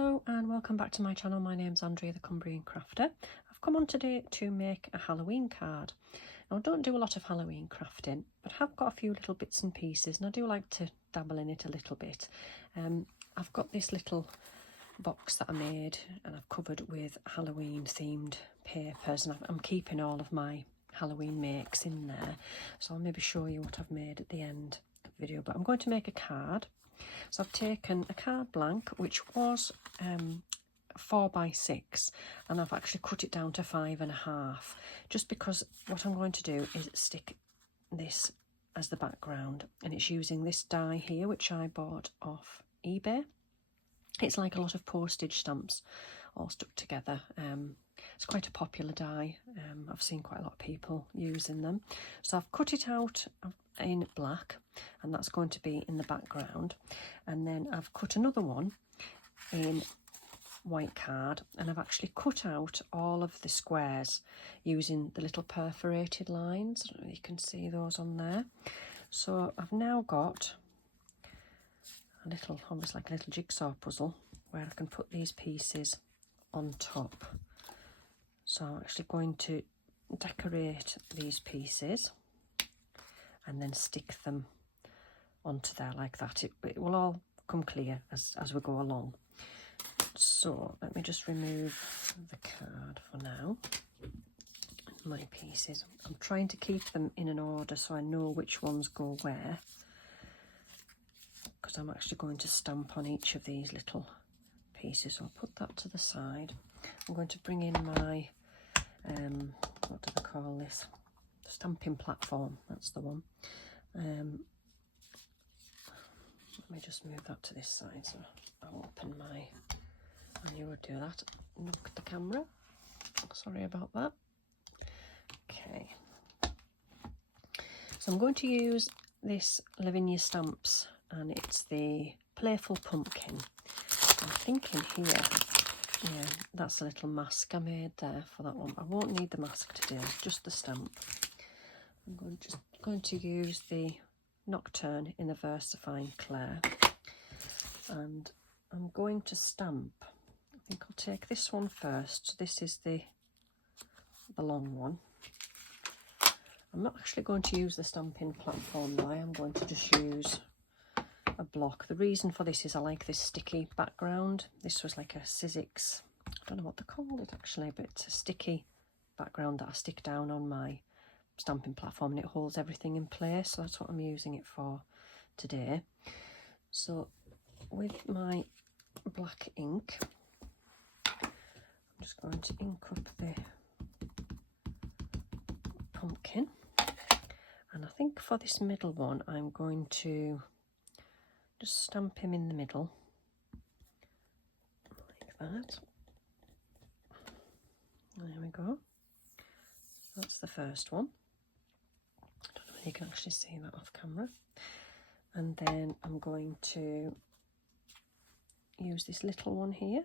Hello and welcome back to my channel. My name's Andrea the Cumbrian Crafter. I've come on today to make a Halloween card. Now I don't do a lot of Halloween crafting, but I have got a few little bits and pieces and I do like to dabble in it a little bit. I've got this little box that I made and I've covered with Halloween themed papers, and I'm keeping all of my Halloween makes in there, so I'll maybe show you what I've made at the end of the video. But I'm going to make a card. So I've taken a card blank which was 4x6 and I've actually cut it down to 5.5, just because what I'm going to do is stick this as the background, and it's using this die here which I bought off eBay. It's like a lot of postage stamps all stuck together. It's quite a popular die. I've seen quite a lot of people using them. So I've cut it out in black and that's going to be in the background, and then I've cut another one in white card and I've actually cut out all of the squares using the little perforated lines. I don't know if you can see those on there. So I've now got a little, almost like a little jigsaw puzzle where I can put these pieces on top. So I'm actually going to decorate these pieces and then stick them onto there like that. It will all come clear as we go along. So let me just remove the card for now. My pieces, I'm trying to keep them in an order so I know which ones go where, because I'm actually going to stamp on each of these little pieces. So I'll put that to the side. I'm going to bring in my what do they call this, stamping platform, that's the one. Let me just move that to this side so I'll open my, and you would do that, knock the camera, sorry about that. Okay, so I'm going to use this Lavinia Stamps and it's the Playful Pumpkin. I'm thinking here, yeah, that's a little mask I made there for that one. I won't need the mask today, just the stamp. I'm just going to use the Nocturne in the VersaFine Clair, and I'm going to stamp. I think I'll take this one first. This is the long one. I'm not actually going to use the stamping platform though. I am going to just use a block. The reason for this is I like this sticky background. This was like a Sizzix, I don't know what they called it actually, but it's a sticky background that I stick down on my stamping platform and it holds everything in place, so that's what I'm using it for today. So with my black ink, I'm just going to ink up the pumpkin, and I think for this middle one I'm going to just stamp him in the middle like that. There we go. That's the first one. I don't know if you can actually see that off camera. And then I'm going to use this little one here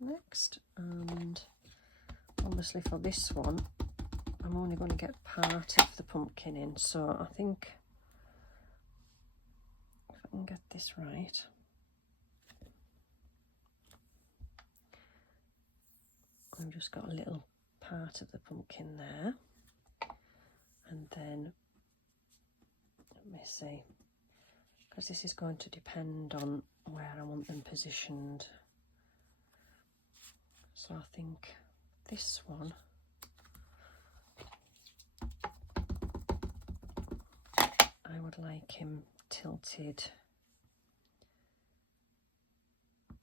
next, and obviously for this one I'm only going to get part of the pumpkin in, so I think if I can get this right, I've just got a little part of the pumpkin there, and then let me see, because this is going to depend on where I want them positioned. So I think this one, I would like him tilted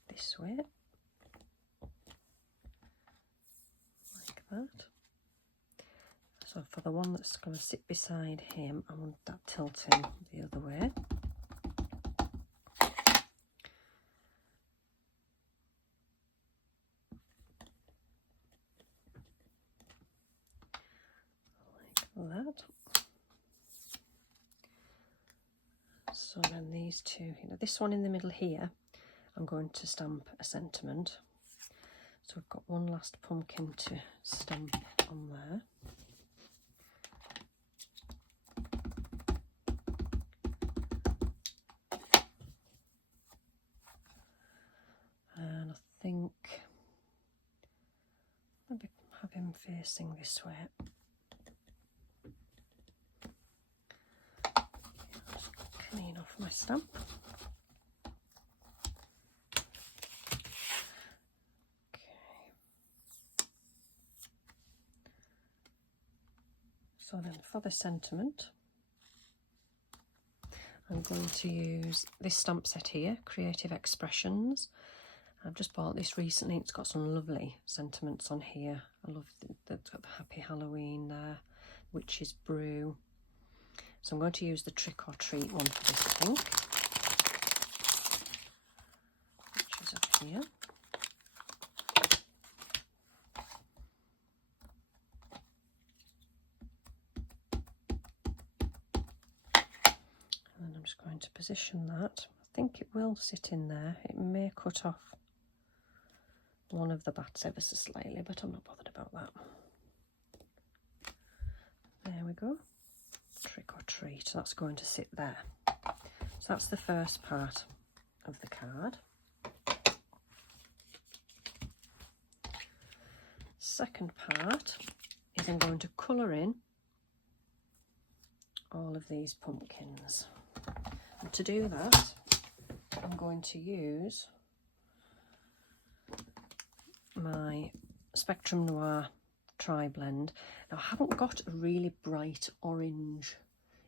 this way, like that. So for the one that's going to sit beside him, I want that tilting the other way. Like that. So then these two, you know, this one in the middle here, I'm going to stamp a sentiment. So we've got one last pumpkin to stamp on there. And I facing this way. Just clean off my stamp. So then for the sentiment, I'm going to use this stamp set here, Creative Expressions. I've just bought this recently. It's got some lovely sentiments on here. I love that it's got the Happy Halloween there, Witch's Brew. So I'm going to use the Trick or Treat one for this, I think, which is up here. I'm just going to position that. I think it will sit in there. It may cut off one of the bats ever so slightly, but I'm not bothered about that. There we go. Trick or Treat. That's going to sit there. So that's the first part of the card. Second part is I'm going to colour in all of these pumpkins. And to do that, I'm going to use my Spectrum Noir Tri-Blend. Now, I haven't got a really bright orange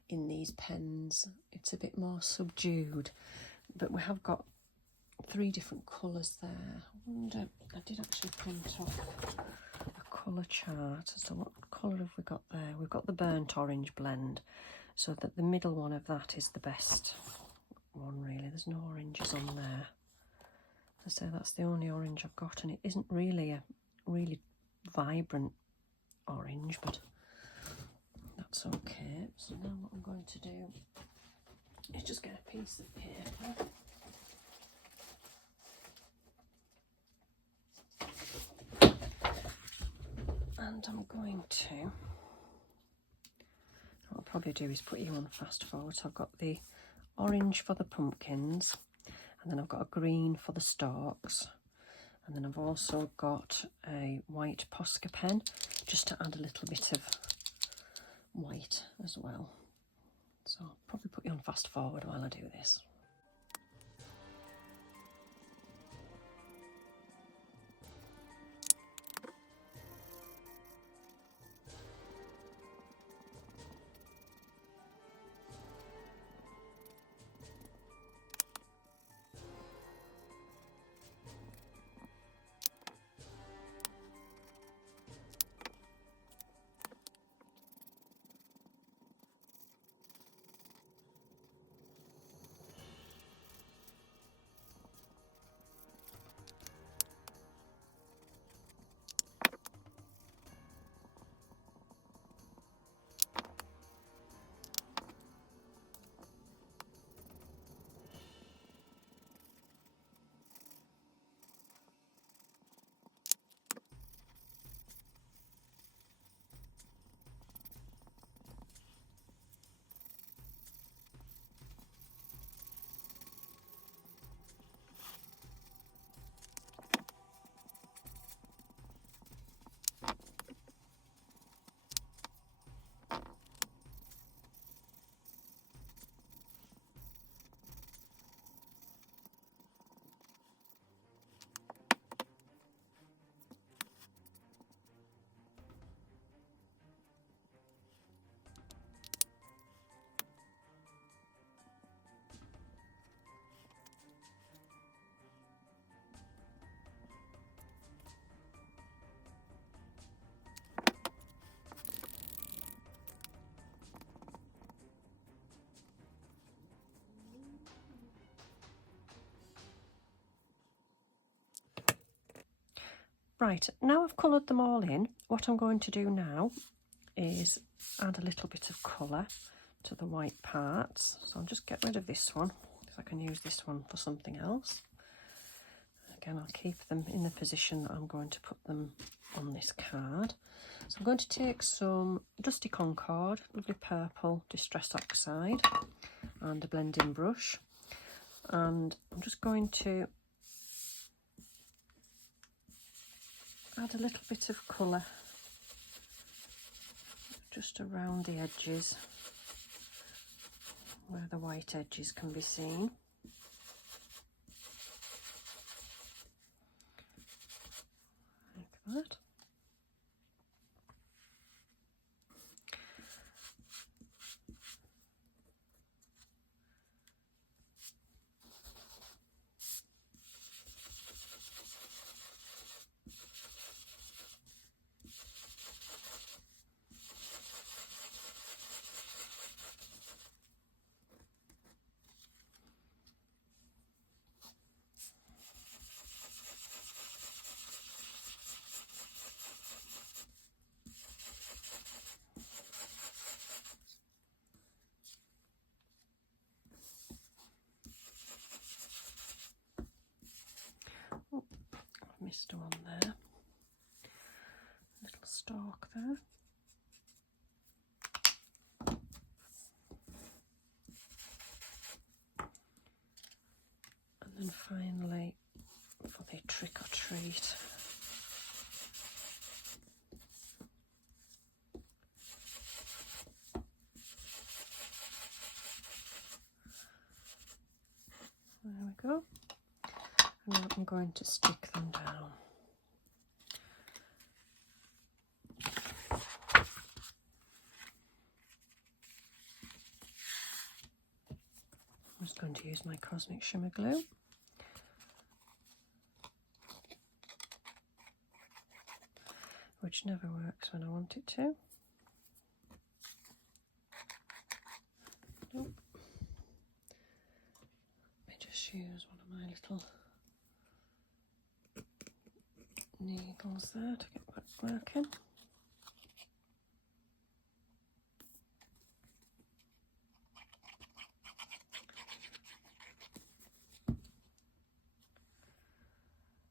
in these pens. It's a bit more subdued, but we have got 3 different colours there. I wonder, I did actually print off a colour chart. So what colour have we got there? We've got the burnt orange blend, so that the middle one of that is the best one, really. There's no oranges on there. As I say, that's the only orange I've got, and it isn't really a really vibrant orange, but that's okay. So now what I'm going to do is just get a piece of paper. And I'm going to, what I'll probably do is put you on fast forward. So I've got the orange for the pumpkins, and then I've got a green for the stalks, and then I've also got a white Posca pen just to add a little bit of white as well. So I'll probably put you on fast forward while I do this. Right, now I've coloured them all in, what I'm going to do now is add a little bit of colour to the white parts. So I'll just get rid of this one, because I can use this one for something else. Again, I'll keep them in the position that I'm going to put them on this card. So I'm going to take some Dusty Concord, lovely purple Distress Oxide, and a blending brush. And I'm just going to add a little bit of colour just around the edges where the white edges can be seen. Like that. Oh, I've missed one there. Little stalk there. And then finally, for the trick or treat, there we go. And now I'm going to stick them down. I'm just going to use my Cosmic Shimmer Glue. Which never works when I want it to. Nope. Let me just use one of my little needles there to get back working.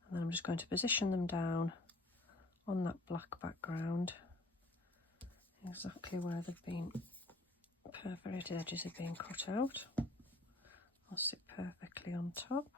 And then I'm just going to position them down on that black background, exactly where they've been, perforated edges have been cut out. I'll sit perfectly on top.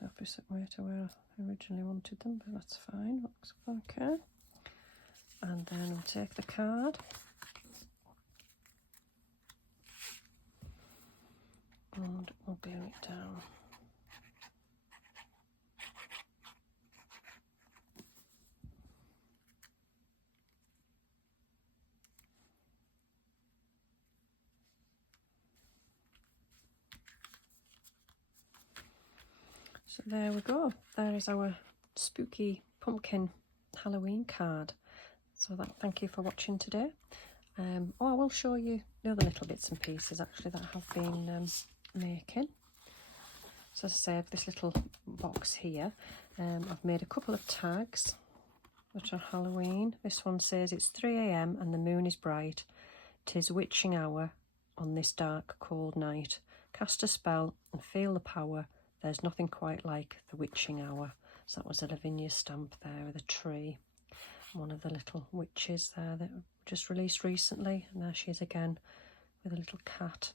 The opposite way to where I originally wanted them, but that's fine, looks okay. And then we'll take the card and we'll glue it down. So there we go, there is our spooky pumpkin Halloween card. So thank you for watching today. I will show you the other little bits and pieces actually that I have been making. So as I say, this little box here, I've made a couple of tags which are Halloween. This one says it's 3 AM and the moon is bright. 'Tis witching hour on this dark cold night. Cast a spell and feel the power. There's nothing quite like the witching hour. So that was a Lavinia stamp there with a tree. One of the little witches there that just released recently. And there she is again with a little cat,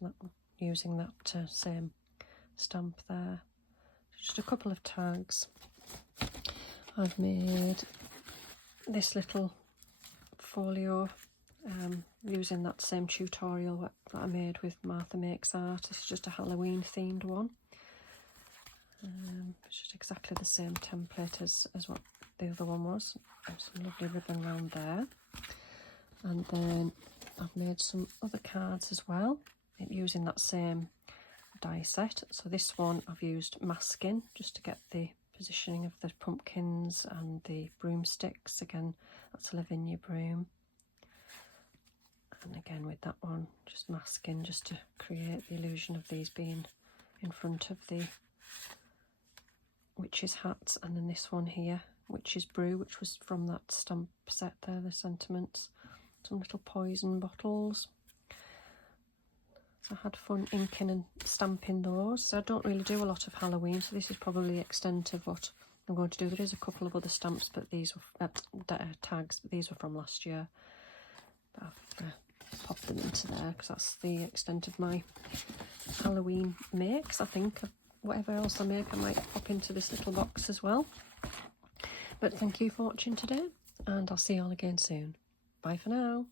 using that same stamp there. Just a couple of tags. I've made this little folio using that same tutorial that I made with Martha Makes Art. This is just a Halloween themed one. It's just exactly the same template as what the other one was. There's some lovely ribbon around there. And then I've made some other cards as well using that same die set. So this one I've used masking just to get the positioning of the pumpkins and the broomsticks. Again, that's a Lavinia broom. And again with that one, just masking just to create the illusion of these being in front of the witches' hats, and then this one here, Witch's Brew, which was from that stamp set there, the sentiments. Some little poison bottles. So I had fun inking and stamping those. So I don't really do a lot of Halloween, so this is probably the extent of what I'm going to do. There is a couple of other stamps, but these were tags, but these were from last year. But I've popped them into there because that's the extent of my Halloween makes. I think whatever else I make, I might pop into this little box as well. But thank you for watching today, and I'll see you all again soon. Bye for now.